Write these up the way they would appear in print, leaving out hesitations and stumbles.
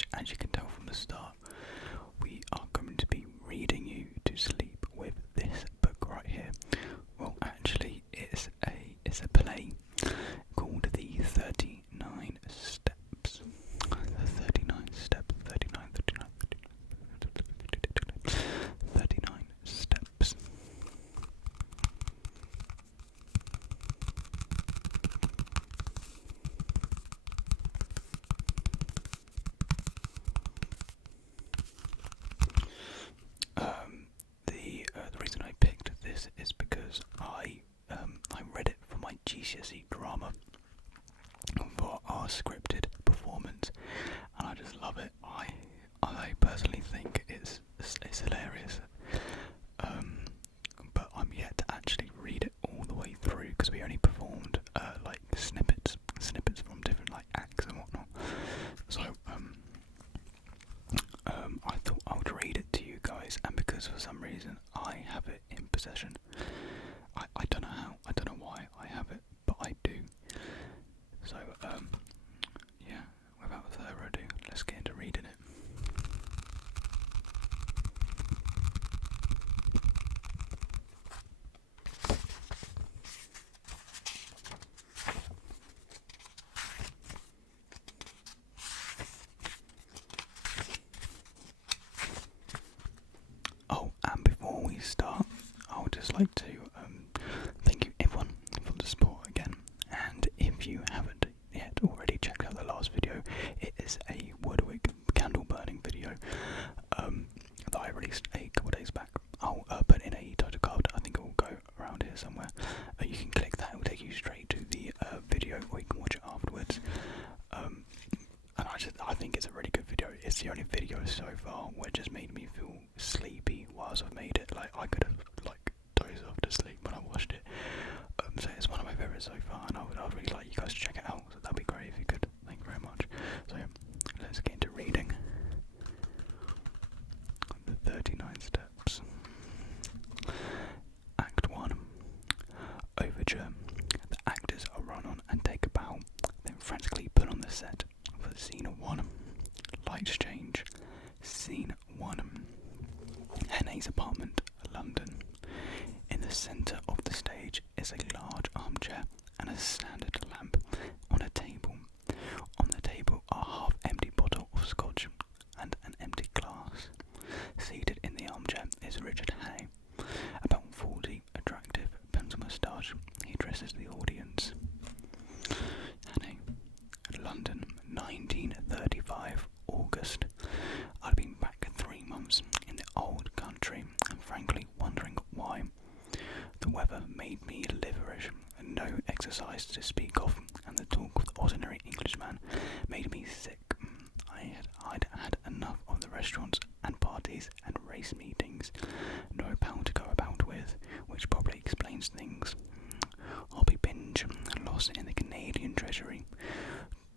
which, as you can tell from the start, we are going to be reading you to sleep with this book right here. Well, actually, it's a play called The 39 Steps. The 39 Steps, 39 Steps. The reason I picked this is because I read it for my GCSE drama for our scripted performance, and I just love it. I personally think it's hilarious, but I'm yet to actually read it all the way through because we only performed like snippets from different like acts and whatnot. So I thought I would read it to you guys, and because for some reason I have it in possession, I don't know how, I don't know why I have it, but I do. So yeah, without further ado, let's get into reading it. Oh, and before we start, I would just like to thank you everyone for the support again. And if you haven't yet already checked out the last video, it is a woodwick candle burning video that I released a couple of days back. I'll put in a title card. I think it will go around here somewhere. You can click that; it will take you straight to the video, or you can watch it afterwards. And I think it's a really good video. It's the only video so far where it just made me feel sleepy whilst I've made it. Like I could have like dozed off to sleep when I watched it. So it's one of my favourites so far, and I'd really like you guys to check it out. So that'd be great if you could. Thank you very much. So yeah, let's get into reading. The 39 Steps. Act 1. Overture. The actors are run on and take a bow, then frantically put on the set for scene 1. Lights change. Scene 1. Henne's apartment, London. In the centre of the stage is a large armchair and a standard lamp on a table. On the table are a half-empty bottle of scotch and an empty glass. Seated in the armchair is Richard Hay, about 40, attractive, pencil moustache. He addresses the audience. Hay, London, 1935, August. I'd been back 3 months in the old country and frankly wondering why. The weather made me liverish, and no exercise to speak of, and the talk of the ordinary Englishman made me sick. I'd had enough of the restaurants and parties and race meetings. No pound to go about with, which probably explains things. Hobby binge, lost in the Canadian Treasury.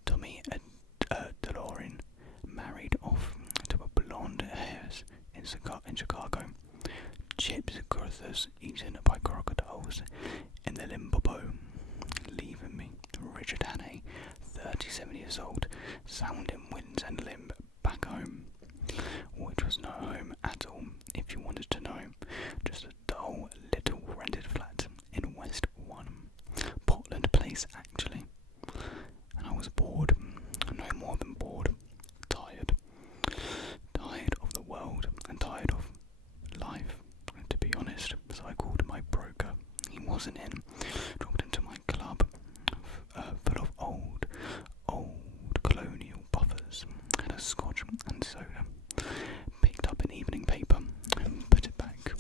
Tommy DeLorean married off to a blonde hairs in Chicago. Chips Crothers eaten by crocodiles in the Limpopo. Leaving me, Richard Hannay, 37 years old, sound in winds and limb, back home. Which was no home at all, if you wanted to know. Just a dull little rented flat in West 1. Portland Place, actually. And I was bored, no more than bored. Tired. Tired of the world and tired of life, to be honest. So I called my broker. He wasn't in. Dropped into my club, full of old colonial buffers. Had a scotch and soda. Picked up an evening paper and put it back.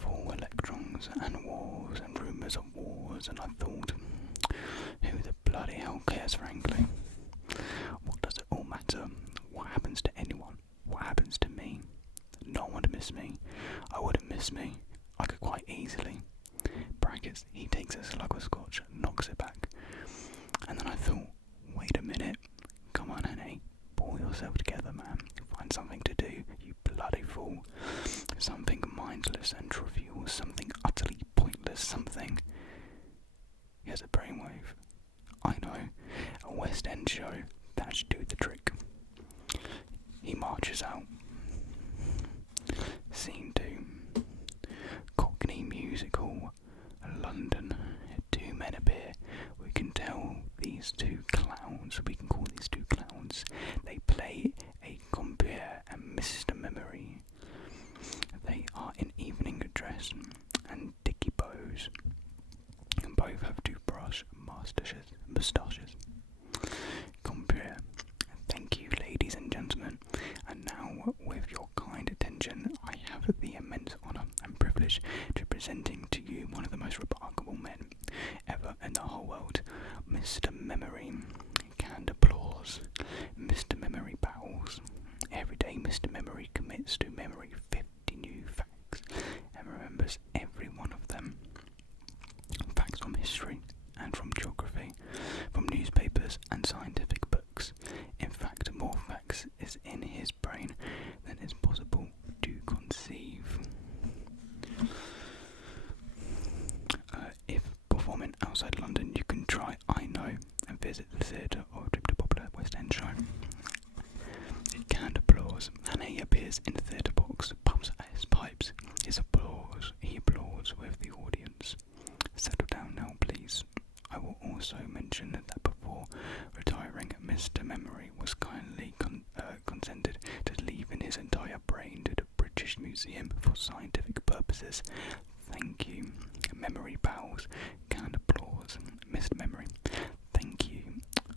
Full electrons and wars and rumours of wars, and I thought, who the bloody hell cares, frankly? What does it all matter? What happens to anyone? What happens to me? No one would miss me. I wouldn't miss me. I could quite easily. Brackets, he takes a slug of scotch, knocks it back. And then I thought, wait a minute. Come on, Henny. Pull yourself together, man. Find something to do, you bloody fool. Something mindless and trivial. Something utterly pointless. Something... He has a brainwave. I know. A West West End show, that should do the trick. He marches out. Scene 2. Cockney Music Hall, London. Two men appear. We can call these two clowns. They play a compere and Mr. Memory. They are in evening dress and dicky bows. And both have toothbrush moustaches. Compere. Thank you, ladies and gentlemen. And now, with your kind attention, I have the immense honour and privilege to presenting to you one of the most remarkable men ever in the whole world, Mr. Memory. Canned applause. Mr. Memory bows. Every day Mr. Memory commits to memory 50 new facts and remembers every one of them. Facts from history and from geography, from newspapers and scientific books. In fact, more facts is in his brain than is possible to conceive. If performing outside London, you can try I Know and visit the theatre or trip to popular West End show. Canned applause. And he appears in the theatre box, pumps at his pipes. He applauds with the audience. Settle down now, please. I will also mention that before retiring, Mr. Memory was kindly consented to leaving his entire brain to the British Museum for scientific purposes. Thank you. Memory bows. Canned applause. Mr. Memory, thank you.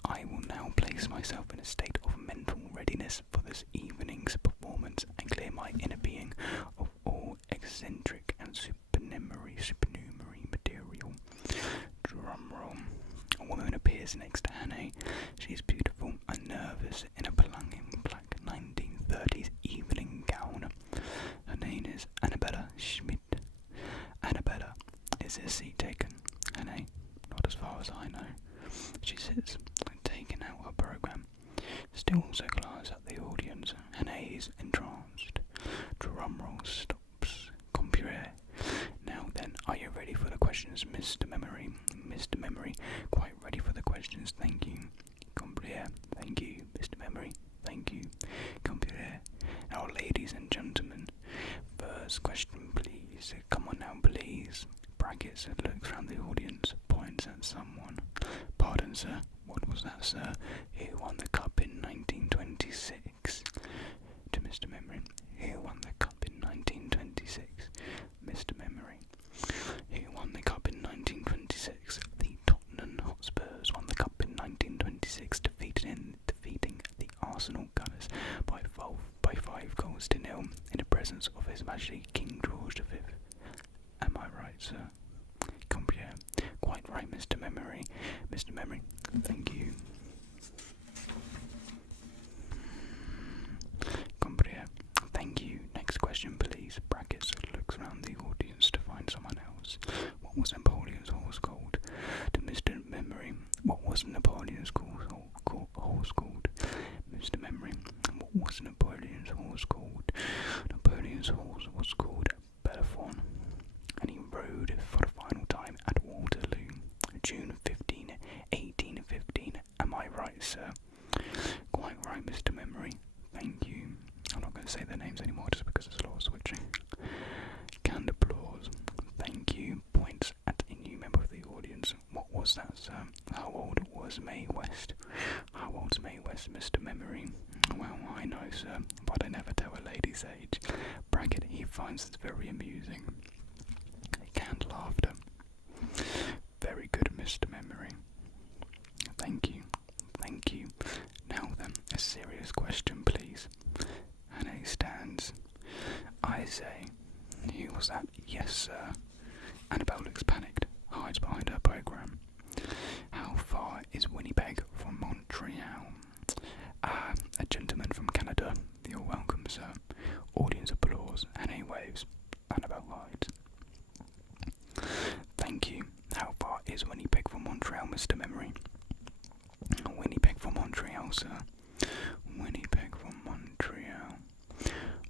I will now place myself in a state of mental readiness for this evening's performance and clear my inner being of all eccentric and supernumerary material. Drum roll. A woman appears next to Hannah. She is beautiful and nervous in a plunging black 1930s evening gown. Her name is Annabella Schmidt. Annabella, is her seat taken? Hannah, not as far as I know. She sits, taking out her programme. Still also glares at the audience. Hannah is entranced. Drum roll stops. Compere. Now then, are you ready for the questions, Mr. Memory? Mr. Memory, quite ready for the questions, thank you. Compere. Thank you, Mr. Memory. Thank you. Compere. Now, ladies and gentlemen, first question, please. Come on now, please. Brackets, looks round the audience, points at someone. Pardon, sir. What was that, sir? Who won the cup in 1926? To Mr. Memory. Who won the cup in 1926? Mr. Memory. Who won the cup in 1926? The Tottenham Hotspurs won the cup in 1926, defeating the Arsenal Gunners by 5-0 in the presence of His Majesty King George V. Am I right, sir? Compere. Quite right, Mr. Memory. Mr. Memory, thank you. Compere. Thank you. Next question, please. Brackets, looks around the audience to find someone else. What was Napoleon's horse called? To Mr. Memory. What was Napoleon's horse called? Mr. Memory. What was Napoleon's horse called? Napoleon's horse was called Bellefonds, and he rode for the final time at Waterloo, June 15, 1815. Am I right, sir? Quite right, Mr. Memory. Thank you. I'm not going to say their names anymore just because there's a lot of switching. Canned applause. Thank you. Points at a new member of the audience. What was that, sir? How old was Mae West? How old's Mae West, Mr. Memory? Well, I know, sir, but I never tell a lady's age. Bracket, he finds this very amusing. Canned laughter. Very good, Mr. Memory. Thank you. Thank you. Now then, a serious question, please. Hannah stands. I say, who was that? Yes, sir. Annabelle looks panicked, hides behind her programme. How far is Winnipeg from Montreal? A gentleman from Canada. You're welcome, sir. Audience applause. Hannah waves. Annabelle hides. Thank you. How far is Winnipeg from Montreal, Mr. Memory? Winnipeg from Montreal, sir. Winnipeg from Montreal.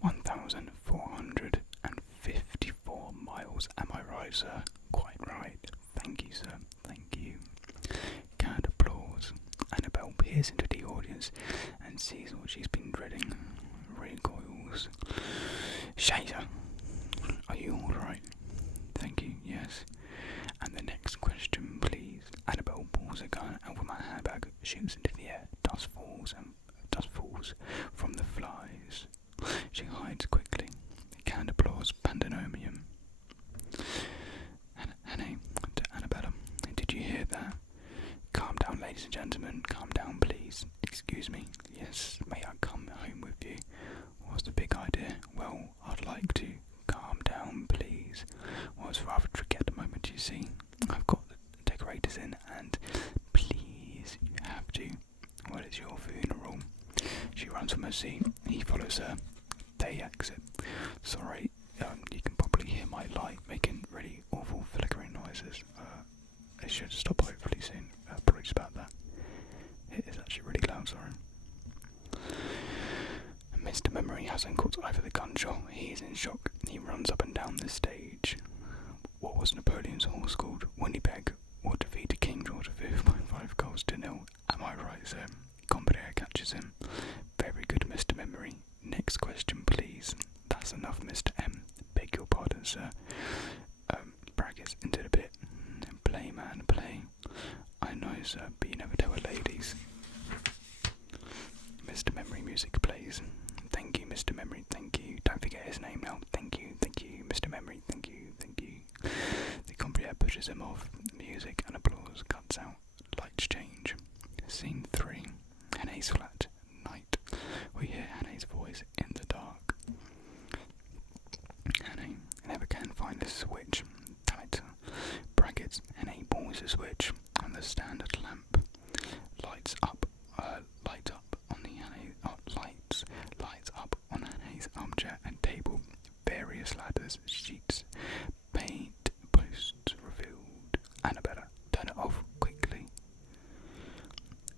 1,454 miles. Am I right, sir? Quite right. Thank you, sir. Thank you. Canned applause. Annabelle peers Shazer, are you alright? Thank you, yes. And the next question, please. Annabelle pulls a gun out of my handbag, shoots into the air, dust falls from the flies. She hides quickly. Canned applause, pandemonium. Annie, to Annabella, did you hear that? Calm down, ladies and gentlemen, calm down, please. Excuse me, yes, may I come home with you? What's the big idea? Well, I'd like to. Calm down, please. Well, it's rather tricky at the moment, you see. I've got the decorators in, and please, you have to. Well, it's your funeral. She runs from her seat. He follows her. They exit. Sorry, you can probably hear my light making really awful flickering noises. It should stop hopefully soon. Apologies about that. It is actually really loud, sorry. Mr. Memory hasn't caught over the gunshot. He is in shock. He runs up and down the stage. What was Napoleon's horse called? Winnipeg. What defeated King George V by 5 goals to 0? Am I right, sir? Compere catches him. Very good, Mr. Memory. Next question, please. That's enough, Mr. M. Beg your pardon, sir. Brackets into the pit. Play, man, play. I know, sir, but you never tell her ladies. Mr. Memory music plays. Thank you, Mr. Memory, thank you. Don't forget his name now. Thank you, Mr. Memory, thank you, thank you. The compere pushes him off. Music and applause cuts out. Lights change. Scene 3. Hannah's flat. Night. We hear Hannah's voice in the dark. Hannah never can find the switch. Tight. Brackets. Hannah pulls the switch on the standard lamp. Lights up on the lights up on Hannah's armchair and table. Various ladders, sheets, paint, posts revealed. Annabella, turn it off quickly.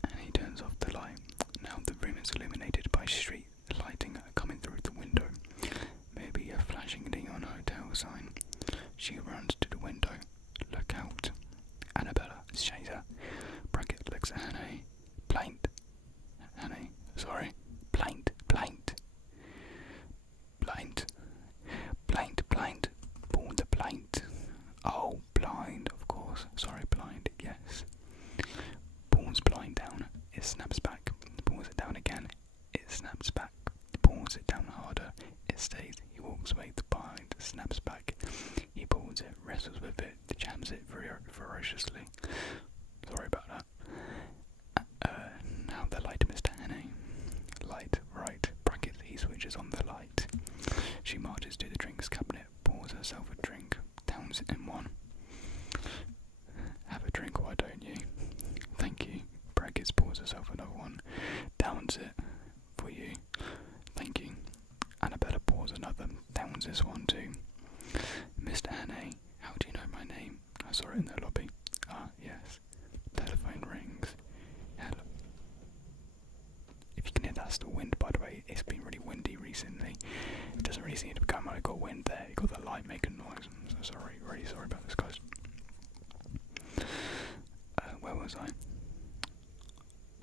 And he turns off the light. Now the room is illuminated by street lighting coming through the window. Maybe a flashing neon hotel sign. She runs to the window. Look out. Annabella, Shazer. Bracket looks at Hannah. Plaint. Hannah, sorry. Plaint. Born the plaint. Oh, blind, of course. Sorry, blind, yes. Pulls blind down. It snaps back. Pulls it down again. It snaps back. Pulls it down harder. It stays. He walks away. The blind snaps back. He pulls it, wrestles with it, jams it ferociously. Sorry about that. Now the light, Mr. Hannah. Light, right. Bracket, he switches on the light. She marches to the drinks cabinet, pours herself a drink, downs it in one. Have a drink, why don't you? Thank you. Brackets pours herself another one, downs it for you. Thank you. Annabella pours another, downs this one too. Mr. Hannah, how do you know my name? I saw it in the lobby. Ah, yes. Telephone rings. Hello. If you can hear, that's the wind, by the way. It's been really windy recently. It doesn't really seem to become I got wind there. You got the light making noise. I'm so sorry, really sorry about this, guys. Where was I?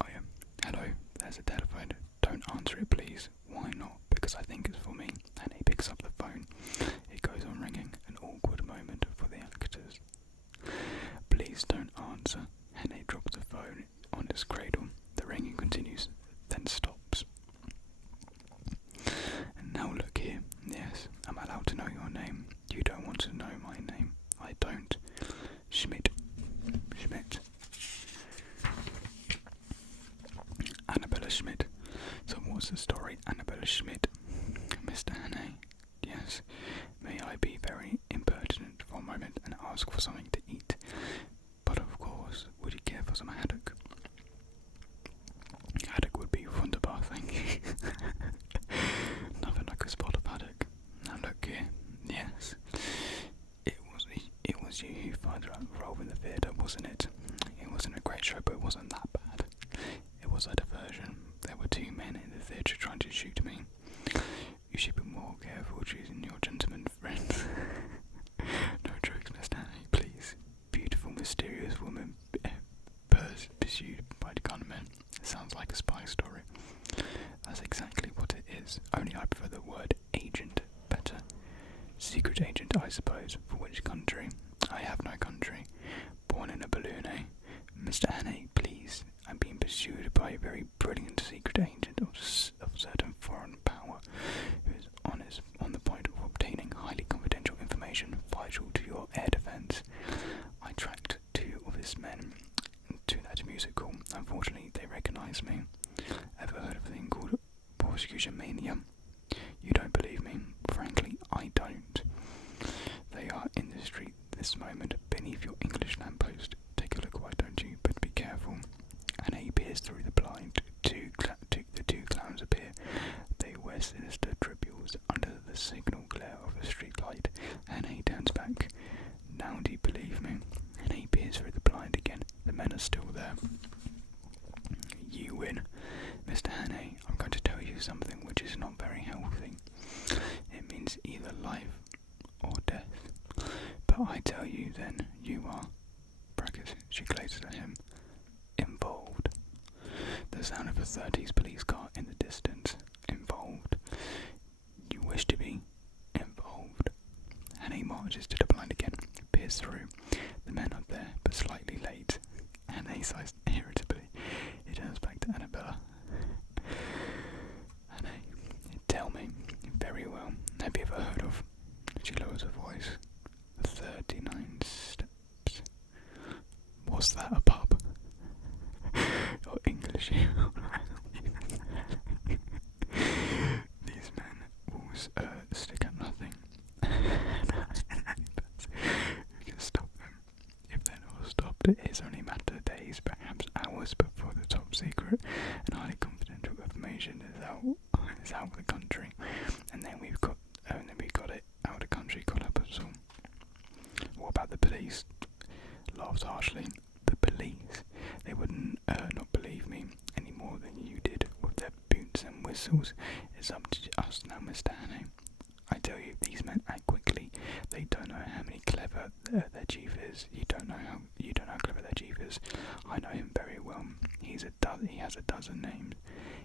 Oh yeah. Hello, there's a telephone. Don't answer it, please. Why not? Because I think it's for me. And he picks up the phone. It goes on ringing. An awkward moment for the actors. Please don't answer. Hannah drops the phone on his cradle. The ringing continues, then stops. And now look here. Yes, I'm allowed to know your name. You don't want to know my name. I don't. Schmidt. Annabella Schmidt. So what's the story? Annabella Schmidt. Mr. Hannah. Yes. May I be very impertinent for a moment and ask for something to eat? But of course, would you care for some haddock? Haddock would be wunderbar, thank you. Nothing like a spot of haddock. Now look here. Yes. It was you who found that role in the theatre, wasn't it? It wasn't a great show, but it wasn't that bad. It was a diversion. There were 2 men in the theatre trying to shoot me. You should be more careful choosing your gentleman friends. No jokes, Miss Danny, please. Beautiful, mysterious woman pursued by the gunmen. It sounds like a spy story. That's exactly what it is. Only I prefer the word agent better. Mr. Hannay, please. I'm being pursued by a very brilliant secret agent of certain foreign power who is on the point of obtaining highly confidential information vital to your air defense. I tracked 2 of his men to that musical. Unfortunately, they recognize me. Ever heard of a thing called prosecution mania? You don't believe me? Frankly, I don't. They are in the street this moment, beneath your English lamppost. Take a look, why don't you? But be careful. Anna peers through the blind. The two clowns appear. They wear sinister tribules under the signal glare of a street light. Anna turns back. Now do you believe me? Anna peers through the blind again. The men are still there. You win. Mr. Hannay, I'm going to tell you something which is not very healthy. It means either life or death. But I tell you then, you are, brackets, she gazes at him, involved. The sound of a 30s police car in the distance. Involved. You wish to be involved. Hannay marches to the blind again, peers through. The men are there, but slightly late. Hannay sighs irritably. He turns back to Annabella. Hannay, tell me. Very well. Have you ever heard of... She lowers her voice. 39 steps. Was that a pub? Or English? These men will stick at nothing. We can stop them. If they're not stopped, it is only a matter of days, perhaps hours, before the top secret and highly confidential information is out of the country. And then we've got it out of the country, got up us all. What about the police? Laughs harshly. The police? They wouldn't not believe me any more than you did with their boots and whistles. It's up to us now, Mr. Hannay. I tell you, these men act quickly. They don't know how clever their chief is. You don't know how clever their chief is. I know him very well. He has a dozen names.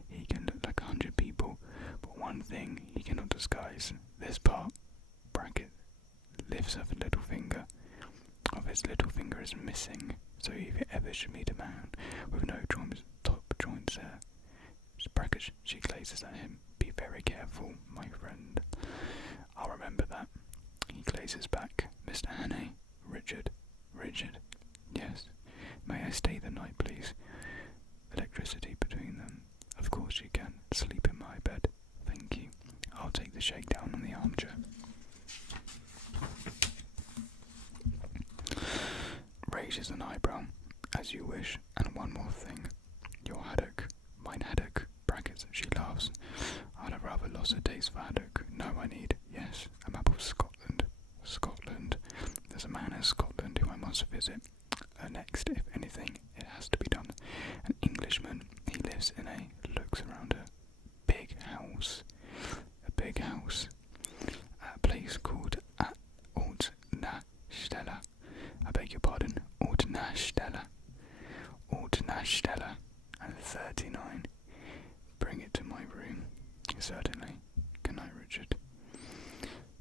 He can look like 100 people, but one thing he cannot disguise. This part, bracket, lifts of a little finger. Of his little finger is missing. So if you ever should meet a man with no top joints there, bracket, she gazes at him. Be very careful, my friend. I'll remember that. He gazes back. Mr. Hannay, Richard. Yes. May I stay the night, please? Electricity between them. Of course you can. Sleep in my bed. Thank you. I'll take the shakedown on the armchair. Raises an eyebrow. As you wish. And one more thing. Your haddock. Mine haddock. Brackets. She laughs. I'd have rather lost a taste for haddock. No, I need. Yes. A map of Scotland. Scotland. There's a man in Scotland who I must visit. Next, if anything, it has to be done. An Englishman. He lives in looks around a big house. At a place called Altnastella. I beg your pardon. Altnastella. And 39. Bring it to my room. Certainly. Good night, Richard.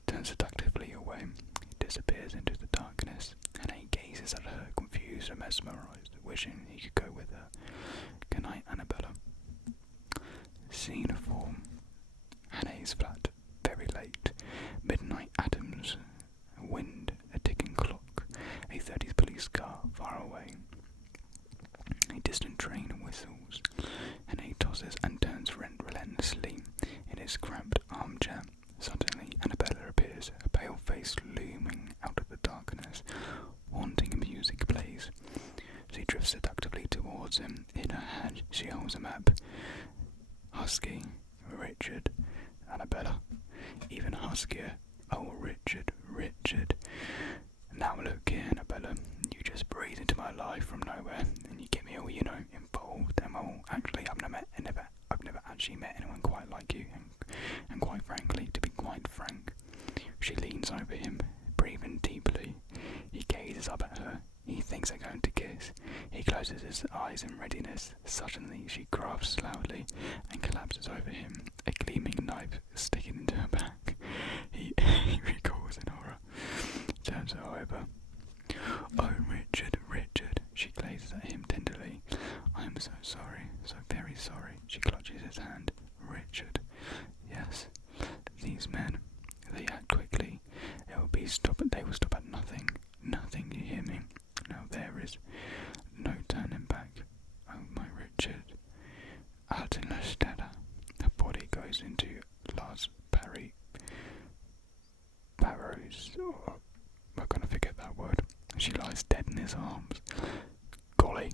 Turns seductively away. He disappears into the darkness, and he gazes at her, confused and mesmerized, wishing he could go with her. Good night, Annabella. Scene 4. Hannay's flat. Very late. Midnight atoms. Wind. A ticking clock. A 30s police car far away. A distant train whistles. Hannay tosses and turns relentlessly in his cramped armchair. Suddenly, Annabella appears, a pale face looming out of the darkness. Haunting music plays. She drifts seductively towards him. In her hand, she holds a map. Husky, Richard, Annabella. Even huskier. Oh, Richard. Now look here, Annabella. You just breathe into my life from nowhere, and you get me all, involved. And well, actually, I've never actually met anyone quite like you. And quite frankly, to be quite frank, she leans over him, breathing deeply. He gazes up at her. He thinks they're going to kiss. He closes his eyes in readiness. Suddenly, she grasps loudly and collapses over him, a gleaming knife sticking into her back. He recoils in horror, turns her over. Oh, Richard. She gazes at him is no turning back. Oh my Richard. Out in La Stella, her body goes into Lars Barrow's. Oh, we're gonna forget that word. She lies dead in his arms. Golly.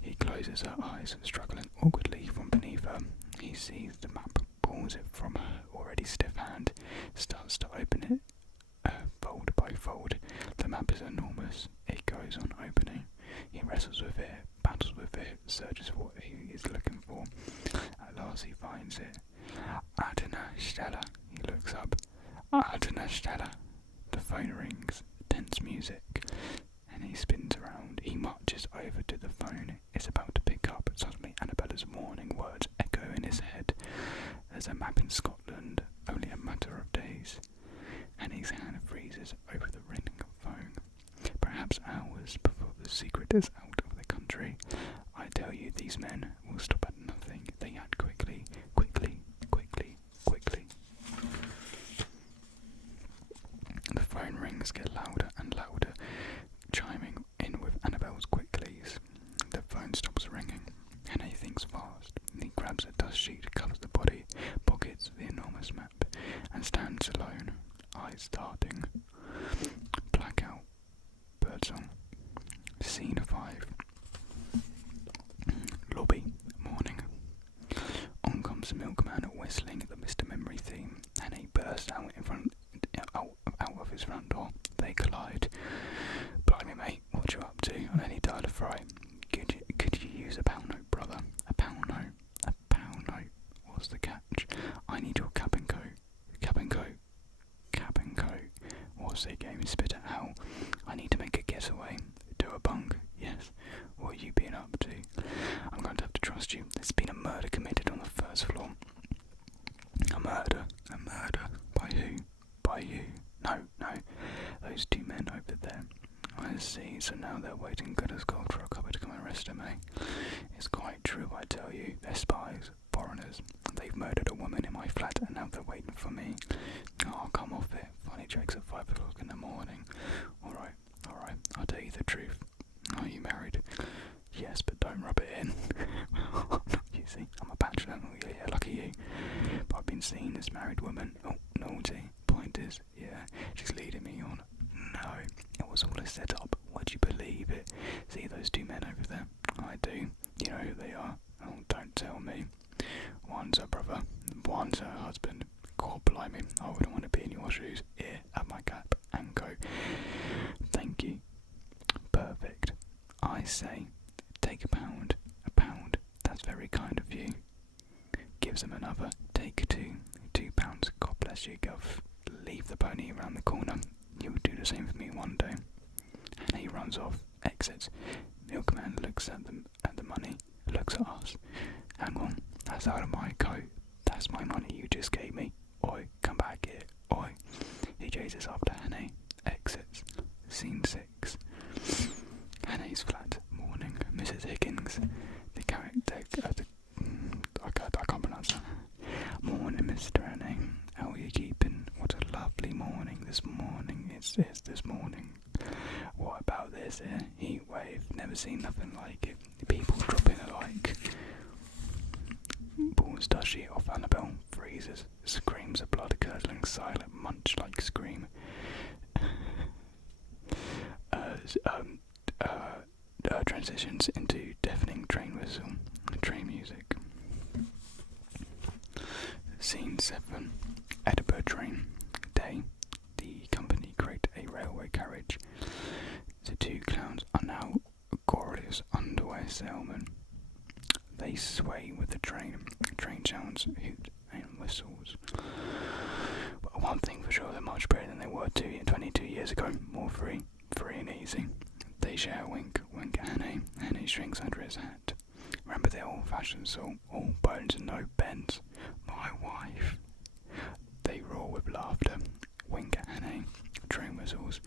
He closes her eyes, struggling awkwardly from beneath her. He sees the map, pulls it from her already stiff hand, starts to open it, fold by fold. The map is enormous. It goes on opening. He wrestles with it, battles with it, searches for what he is looking for. At last he finds it. Adena Stella. He looks up. Adena Stella. The phone rings. Tense music. And he spins around. He marches over to the phone. It's about to pick up. Suddenly Annabella's warning words echo in his head. There's a map in Scotland. Only a matter of days. And his hand freezes over the ringing phone. Perhaps hours before the secret is out of the country. I tell you, these men will stop at nothing. They act quickly, quickly, quickly, quickly. The phone rings get louder and louder, chiming in with Annabelle's quick pleas. The phone stops ringing, and he thinks fast. He grabs a dust sheet, covers the body, pockets the enormous map, and stands alone, eyes darting. Blackout. Birdsong. Scene 5. Lobby. Morning. On comes the milkman whistling the Mr. Memory theme, and he bursts out of his front door. They collide. Blimey, mate, what you up to? On any dial of fry? Could you use a pound note, brother? A pound note. A pound note. What's the catch? I need your cap and coat. Cap and coat. Cap and coat. What's the game? Spit it out. I need to make a getaway. Do a bunk. Yes. What have you been up to? I'm going to have to trust you. There's been a murder committed on the first floor. A murder? A murder? By who? By you? No. Those two men over there. I see, so now they're waiting good as gold for a copper to come and arrest him, eh? It's quite true, I tell you. They're spies, foreigners. They've murdered a woman in my flat and now they're waiting for me. Oh, come off it. Funny jokes at 5 o'clock in the morning. Alright, I'll tell you the truth. Are you married? Yes, but don't rub it in. You see, I'm a bachelor. Oh, yeah, lucky you. But I've been seeing this married woman. Oh, naughty. Point is, yeah, she's leading me on. No, it was all a set-up. Would you believe it? See those two men over there? I do. You know who they are? Oh, don't tell me. One's her brother, one's her husband. God blimey, I wouldn't want to be in your shoes. Here, have my cap and coat. Thank you. Perfect. I say, take a pound. A pound. That's very kind of you. Gives him another. Take two. £2. God bless you, Gov. Leave the pony around the corner. You would do the same for me one day. And he runs off, exits. Milkman looks at them at the money, looks at us. Hang on, that's out of my coat. That's my money you just gave me. Oi, come back here. Oi. He chases after Hannah, exits. Scene 6. Hannah's flat. Morning. Mrs. Higgins. The character. I can't pronounce that. Morning, Mr. Hannah. How are you keeping? What a lovely morning this morning. It's this morning. What about this here? Heat wave. Never seen nothing like it. People dropping a like. Pulls dust sheet off Annabelle. Freezes. Screams a blood curdling silent munch-like scream. Transitions into deafening train whistle. Train music. Scene 7. Edinburgh train. Day. The company create a railway carriage. The two clowns are now glorious underwear salesmen. They sway with the train. Train sounds, hoot and whistles. But one thing for sure, they're much better than they were 22 years ago. More free and easy. They share a wink at Hannah. Hannah shrinks under his hat. Remember the old-fashioned song, all bones and no bends. My wife. They roar with laughter. Wink at Hannah. Train whistles.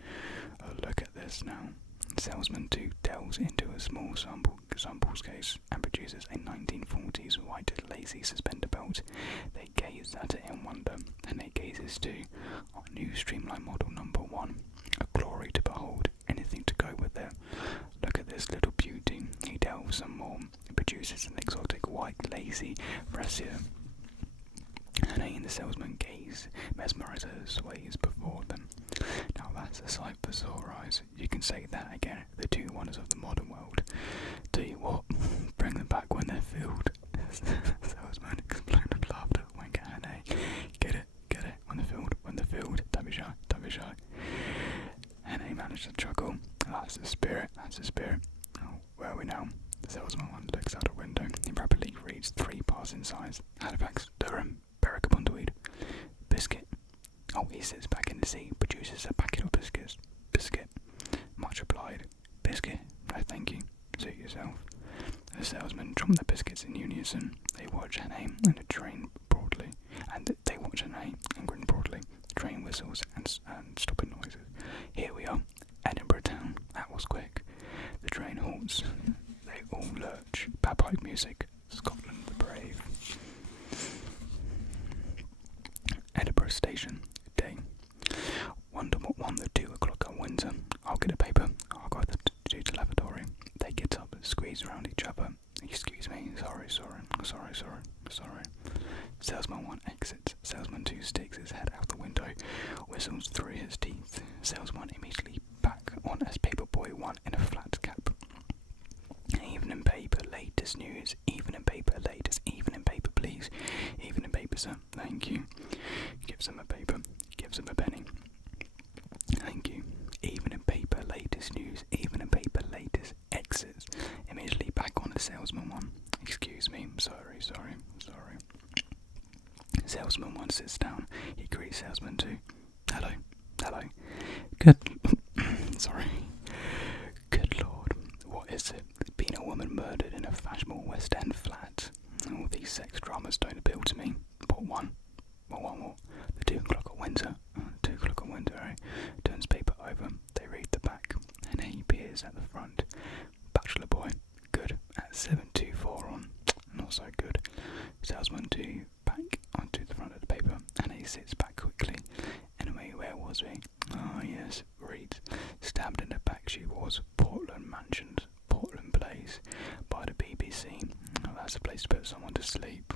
Oh, look at this now. Salesman 2 delves into a small samples case and produces a 1940s white lacy suspender belt. They gaze at it in wonder, and they gazes too. Our new streamline model number 1. A glory to behold. Anything to go with it. monsieur. Hannah and the salesman gaze, mesmerise her sways before them. Now that's a sight for sore eyes. You can say that again, the two wonders of the modern world. Tell you what, bring them back when they're filled. Salesman exploded with laughter, wink at Hannah. Get it, when they're filled. Don't be shy. Hannah managed to chuckle. That's the spirit. Oh, where are we now? The salesman looks out a window. He rapidly reads 3 passing signs. Halifax, Durham, Berwick-upon-Tweed. Biscuit. Oh, he sits back in the seat, produces a packet of biscuits. Biscuit. Much obliged. Biscuit. No, thank you. Suit yourself. The salesmen drum their biscuits in unison. They watch Hannah and the train broadly. Grin broadly. Train whistles and stopping noises. Here we are. Edinburgh town. That was quick. The train halts. They all lurch. Bagpipe music. Scotland the brave. Edinburgh station. Day. Wonder what won the 2 o'clock at Windsor. I'll get a paper. I'll go to the lavatory. They get up and squeeze around each other. Excuse me. Sorry. Salesman 1 exits. Salesman 2 sticks his head out the window, whistles through his teeth. Salesman immediately back on as Paperboy 1 in a flat cap. Evening paper, latest news. Evening paper, please. Evening paper, sir. Thank you. Gives him a paper. Gives him a penny. Thank you. Evening paper, latest news. Evening paper, latest. Exits. Immediately back on as Salesman 1. Excuse me. Sorry. Salesman 1 sits down. He greets Salesman 2. Hello. Good. Sorry. Good Lord. What is it? Being a woman murdered in a fashionable West End flat. All these sex dramas don't appeal to me. What one? What? The 2 o'clock at Windsor. 2 o'clock at Windsor, eh? Turns paper over. They read the back. And he peers at the front. Bachelor boy. Good. At 724 on. Not so good. Salesman 2 back onto the front of the paper. And he sits back quickly. Anyway, where was he? Ah, yes. Reads. Stabbed in the back she was. Portland Mansions. Portland Place. By the BBC. Oh, that's a place to put someone to sleep.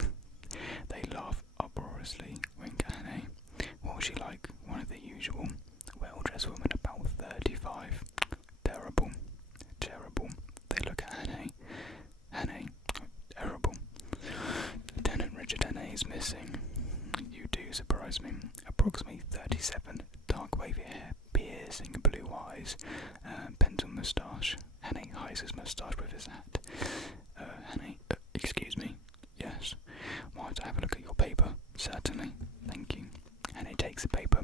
They laugh uproariously. Wink at Hannah. What was she like? One of the usual. Well-dressed woman about 35. Terrible. They look at Hannah. Terrible. Lieutenant Richard Hannah is missing. You do surprise me. Approximately 37. Dark wavy hair. Piercing blue eyes. Pencil moustache. Hannah hides his moustache with his hat. Hannah, excuse me. Yes. Might I have a look at your paper? Certainly. Thank you. Hannah takes the paper,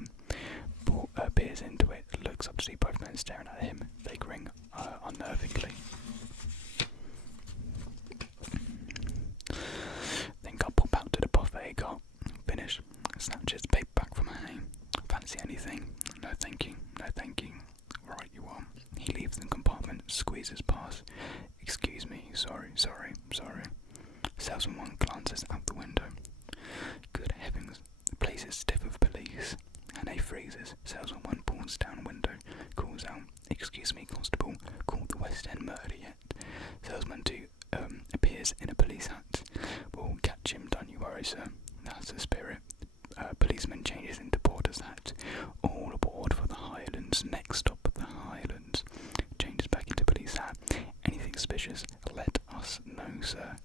peers into it, looks up to see both men staring at him. They grin unnervingly. Then I'll pop out to the buffet cart. Finish. Snatches the paper back from Hannah. Fancy anything? No thank you. Right you are. He leaves the compartment, squeezes past. Excuse me. Sorry. Salesman 1 glances out the window. Good heavens. The place is stiff with police. Hannah freezes. Salesman 1 pulls down window, calls out, excuse me, constable, called the West End murder yet? Salesman 2 appears in a police hat. We'll catch him, don't you worry, sir. That's the spirit. Policeman changes into porter's hat. All aboard for the Highlands. Next stop, the Highlands. Changes back into police hat. Anything suspicious? Let us know, sir.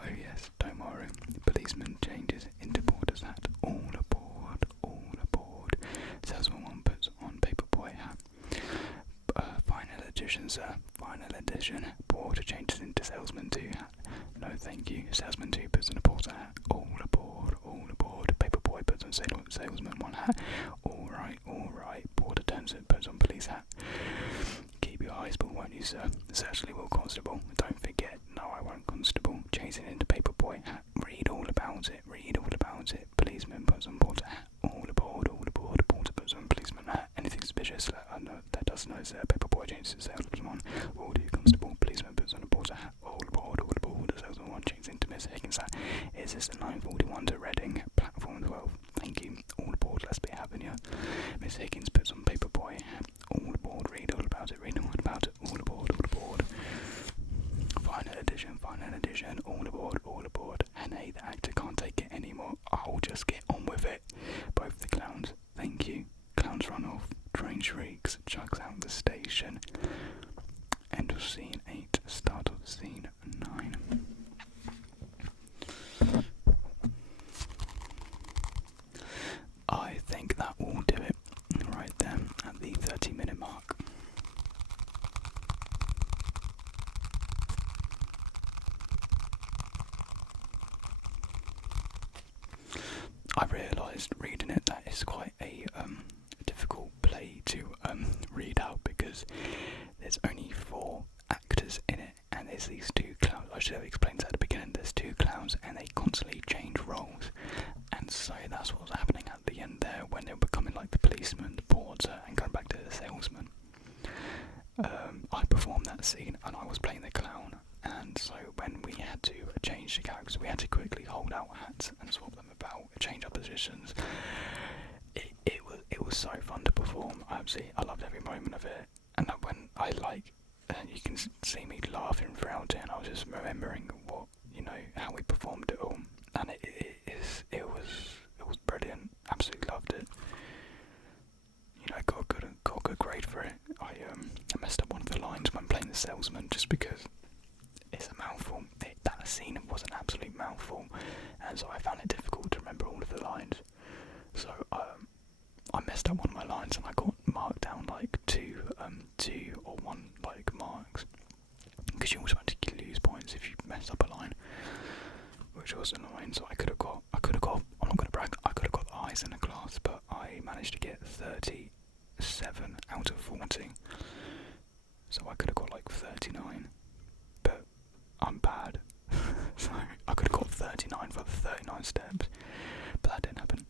Oh yes, don't worry. Policeman changes into porter's hat. All aboard. Salesman 1 puts on paperboy hat. Final edition, sir. Final edition. Porter changes into salesman 2 hat. No, thank you. Salesman 2 puts on a porter hat. All aboard. Paperboy puts on salesman 1 hat. All right. Porter turns and puts on police hat. Keep your eyes peeled, won't you, sir? Certainly will, constable. Don't forget. No, I won't, constable. Chasing into paperboy hat. Read all about it. Policeman puts on porter hat. All aboard. Porter puts on policeman hat. Anything suspicious? Let us know, sir. Paperboy changes to salesman 1. All do, constable. Policeman puts on a porter hat. All aboard. Salesman 1 changes into Miss Higgins hat. Is this the 941 to Reading? Platform 12. Thank you. All aboard. Let's be having you. Miss Higgins puts on paperboy hat. All aboard. Read all about it. All aboard. Final edition. All aboard. Hannah, the actor, can't scene 8, start of scene 9. I think that will do it right there at the 30-minute mark. I realised reading it that it's quite a difficult play to read out because there's only 4 actors in it and there's these 2 clowns. I should have explained that at the beginning. There's 2 clowns and they constantly change roles, and so that's what was happening at the end there when they were becoming like the policeman, the porter, and going back to the salesman. I performed that scene and I was playing the clown, and so when we had to change the characters, we had to quickly hold out hats and swap them about, change our positions. It was so fun to perform. I loved every moment of it, and when and you can see me laughing throughout it, and I was just remembering what, how we performed it all, and it was brilliant. Absolutely loved it. Got a good grade for it. I messed up one of the lines when playing the salesman just because it's a mouthful. That scene was an absolute mouthful, and so I found it difficult to remember all of the lines. So I messed up one of my lines and I got marked down like 2 or 1 like marks, because you automatically lose points if you mess up a line, which was annoying. So I could have got, I'm not going to brag, I could have got the highest in the class, but I managed to get 37 out of 40. So I could have got like 39, but I'm bad. So I could have got 39 for the 39 steps, but that didn't happen.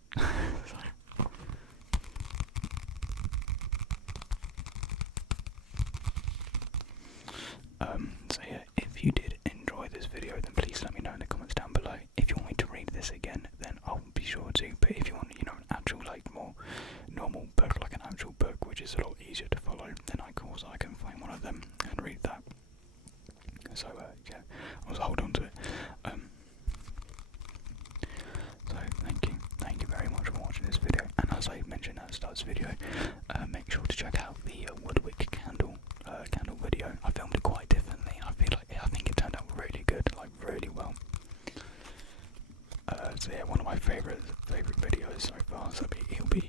So yeah, if you did enjoy this video, then please let me know in the comments down below. If you want me to read this again, then I'll be sure to. But if you want, an actual more normal book, like an actual book, which is a lot easier to follow, then I can find one of them and read that. So yeah, I'll hold on to it. So thank you very much for watching this video. And as I mentioned at the start of this video, make sure to check out the Woodwick candle video. I filmed it quite differently. I think it turned out really good, like really well. So yeah, one of my favourite videos so far. So it'll be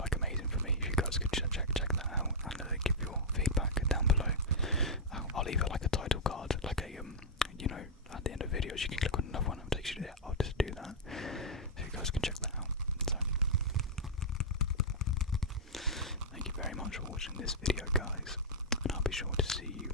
like amazing for me if you guys could check that out and give your feedback down below. I'll leave it like a title card, like a at the end of videos you can click on another one and it takes you there. I'll just do that so you guys can check that out. So thank you very much for watching this video, guys, and I'll be sure to see you